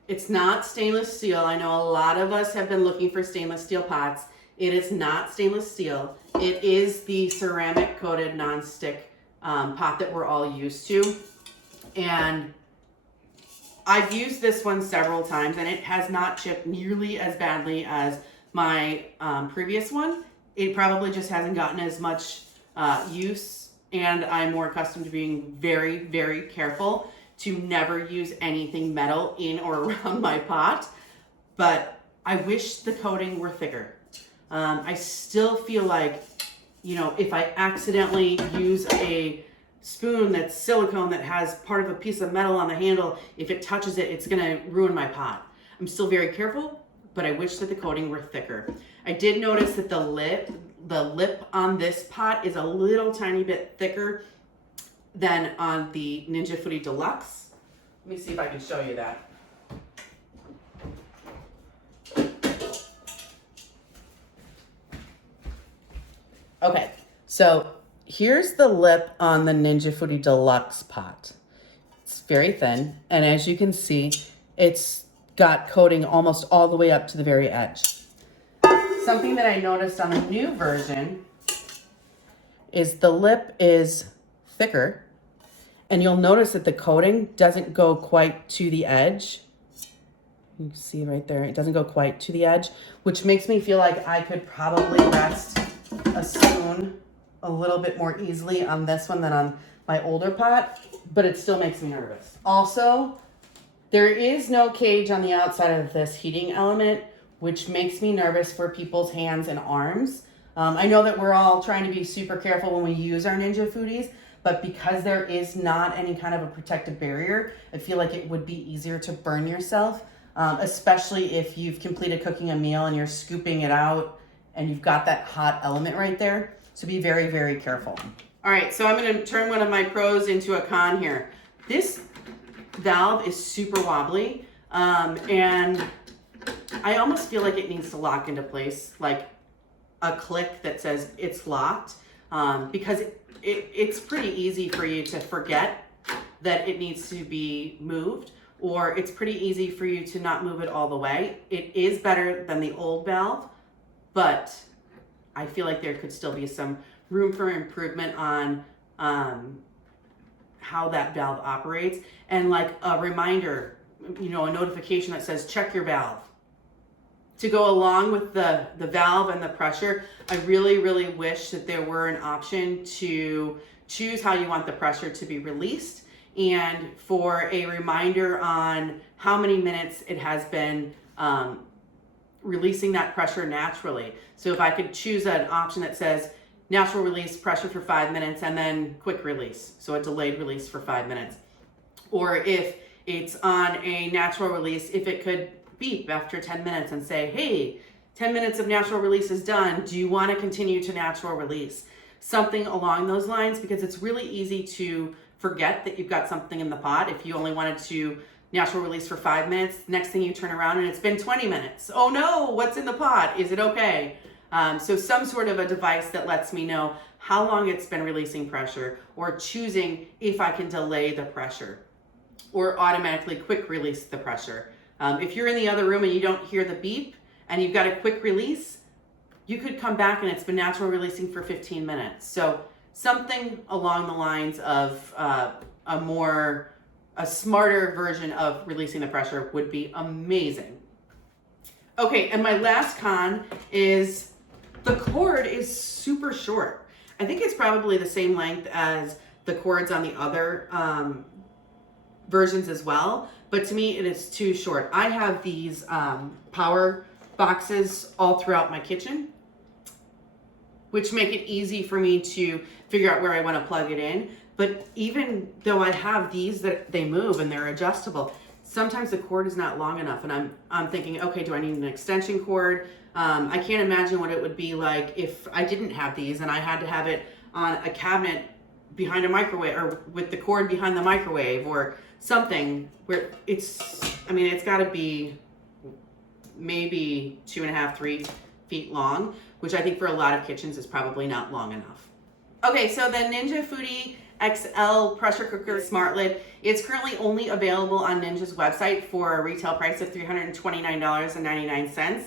it's not stainless steel. I know a lot of us have been looking for stainless steel pots. It is not stainless steel. It is the ceramic coated nonstick pot that we're all used to. And I've used this one several times and it has not chipped nearly as badly as my previous one. It probably just hasn't gotten as much use, and I'm more accustomed to being very, very careful to never use anything metal in or around my pot. But I wish the coating were thicker. I still feel like, if I accidentally use a spoon that's silicone that has part of a piece of metal on the handle, if it touches it, it's gonna ruin my pot. I'm still very careful, but I wish that the coating were thicker. I did notice that the lip on this pot is a little tiny bit thicker than on the Ninja Foodi Deluxe. Let me see if I can show you that. Okay, so here's the lip on the Ninja Foodi Deluxe pot. It's very thin, and as you can see, it's got coating almost all the way up to the very edge. Something that I noticed on the new version is the lip is thicker, and you'll notice that the coating doesn't go quite to the edge. You can see right there, it doesn't go quite to the edge, which makes me feel like I could probably rest a spoon a little bit more easily on this one than on my older pot, but it still makes me nervous. Also, there is no cage on the outside of this heating element, which makes me nervous for people's hands and arms. I know that we're all trying to be super careful when we use our Ninja Foodies, but because there is not any kind of a protective barrier, I feel like it would be easier to burn yourself, especially if you've completed cooking a meal and you're scooping it out and you've got that hot element right there. So be very, very careful. All right, so I'm gonna turn one of my pros into a con here. This valve is super wobbly, and I almost feel like it needs to lock into place, like a click that says it's locked, because it's pretty easy for you to forget that it needs to be moved, or it's pretty easy for you to not move it all the way. It is better than the old valve, but I feel like there could still be some room for improvement on how that valve operates, and like a reminder, a notification that says check your valve. To go along with the valve and the pressure, I really, really wish that there were an option to choose how you want the pressure to be released, and for a reminder on how many minutes it has been releasing that pressure naturally. So if I could choose an option that says natural release pressure for 5 minutes and then quick release, so a delayed release for 5 minutes. Or if it's on a natural release, if it could beep after 10 minutes and say, hey, 10 minutes of natural release is done. Do you want to continue to natural release? Something along those lines, because it's really easy to forget that you've got something in the pot. If you only wanted to natural release for 5 minutes, next thing you turn around and it's been 20 minutes. Oh no, what's in the pot? Is it okay? So some sort of a device that lets me know how long it's been releasing pressure, or choosing if I can delay the pressure or automatically quick release the pressure. If you're in the other room and you don't hear the beep and you've got a quick release, you could come back and it's been natural releasing for 15 minutes. So something along the lines of a smarter version of releasing the pressure would be amazing. Okay, and my last con is the cord is super short. I think it's probably the same length as the cords on the other versions as well, but to me it is too short. I have these power boxes all throughout my kitchen, which make it easy for me to figure out where I want to plug it in. But even though I have these that they move and they're adjustable, sometimes the cord is not long enough, and I'm thinking, okay, do I need an extension cord? I can't imagine what it would be like if I didn't have these and I had to have it on a cabinet behind a microwave, or with the cord behind the microwave, or something where it's got to be maybe 2.5, 3 feet long, which I think for a lot of kitchens is probably not long enough. Okay, so the Ninja Foodi XL pressure cooker SmartLid is currently only available on Ninja's website for a retail price of $329.99.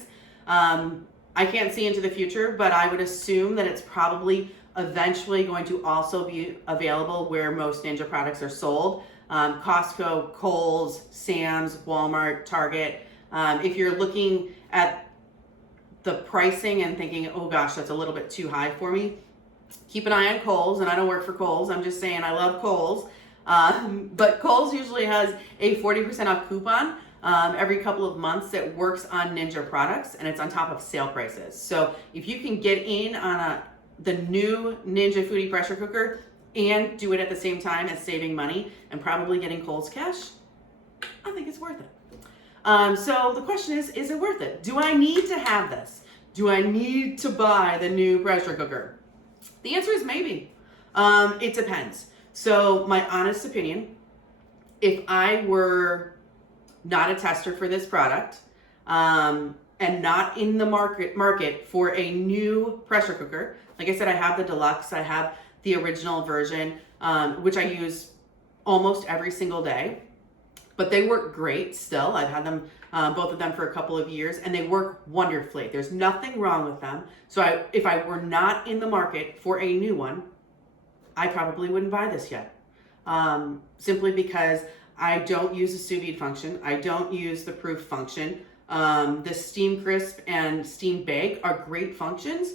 I can't see into the future, but I would assume that it's probably eventually going to also be available where most Ninja products are sold. Costco, Kohl's, Sam's, Walmart, Target. If you're looking at the pricing and thinking, oh gosh, that's a little bit too high for me, keep an eye on Kohl's. And I don't work for Kohl's, I'm just saying I love Kohl's. But Kohl's usually has a 40% off coupon every couple of months that works on Ninja products, and it's on top of sale prices. So if you can get in on the new Ninja Foodi pressure cooker and do it at the same time as saving money and probably getting Kohl's cash, I think it's worth it. So the question is it worth it? Do I need to have this? Do I need to buy the new pressure cooker? The answer is maybe. It depends. So my honest opinion, if I were not a tester for this product, and not in the market for a new pressure cooker, like I said, I have the deluxe, I have the original version, which I use almost every single day, but they work great still. I've had them, both of them, for a couple of years, and they work wonderfully. There's nothing wrong with them. So if I were not in the market for a new one, I probably wouldn't buy this yet. Simply because I don't use the sous vide function. I don't use the proof function. The steam crisp and steam bake are great functions,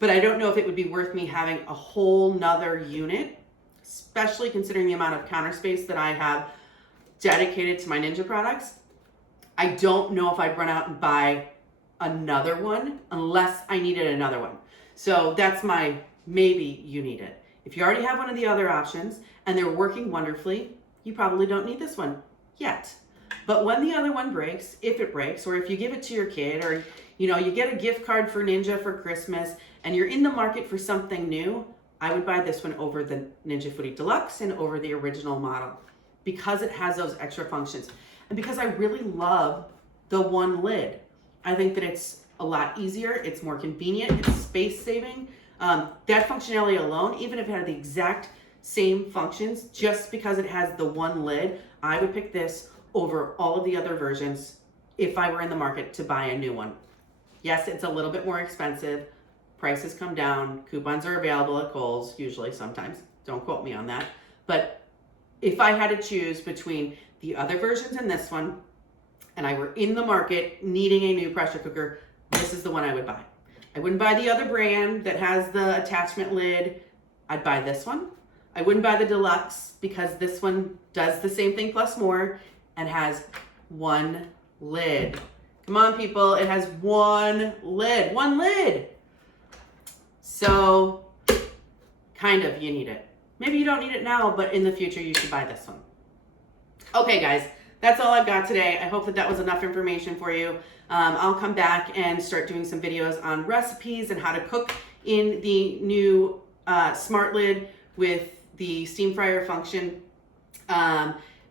but I don't know if it would be worth me having a whole nother unit, especially considering the amount of counter space that I have dedicated to my Ninja products. I don't know if I'd run out and buy another one unless I needed another one. So that's my maybe you need it. If you already have one of the other options and they're working wonderfully, you probably don't need this one yet. But when the other one breaks, if it breaks, or if you give it to your kid, or you get a gift card for Ninja for Christmas and you're in the market for something new, I would buy this one over the Ninja Foodi Deluxe and over the original model, because it has those extra functions. And because I really love the one lid. I think that it's a lot easier, it's more convenient, it's space saving. That functionality alone, even if it had the exact same functions, just because it has the one lid, I would pick this over all of the other versions if I were in the market to buy a new one. Yes, it's a little bit more expensive. Prices come down. Coupons are available at Kohl's, usually, sometimes. Don't quote me on that. But if I had to choose between the other versions and this one, and I were in the market needing a new pressure cooker, this is the one I would buy. I wouldn't buy the other brand that has the attachment lid. I'd buy this one. I wouldn't buy the deluxe because this one does the same thing plus more and has one lid. Come on, people, it has one lid. One lid! So, kind of, you need it. Maybe you don't need it now, but in the future you should buy this one. Okay, guys, that's all I've got today. I hope that that was enough information for you. I'll come back and start doing some videos on recipes and how to cook in the new SmartLid with the steam fryer function.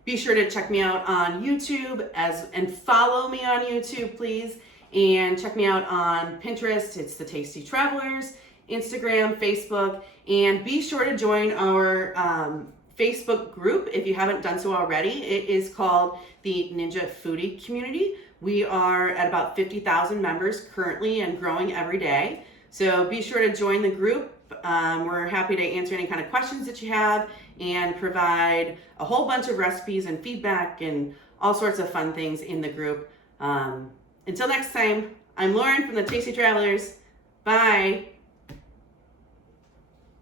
Be sure to check me out on YouTube and follow me on YouTube, please. And check me out on Pinterest. It's the Tasty Travelers, Instagram, Facebook, and be sure to join our Facebook group if you haven't done so already. It is called the Ninja Foodi Community. We are at about 50,000 members currently and growing every day. So be sure to join the group. We're happy to answer any kind of questions that you have and provide a whole bunch of recipes and feedback and all sorts of fun things in the group. Until next time, I'm Lauren from the Tasty Travelers. Bye.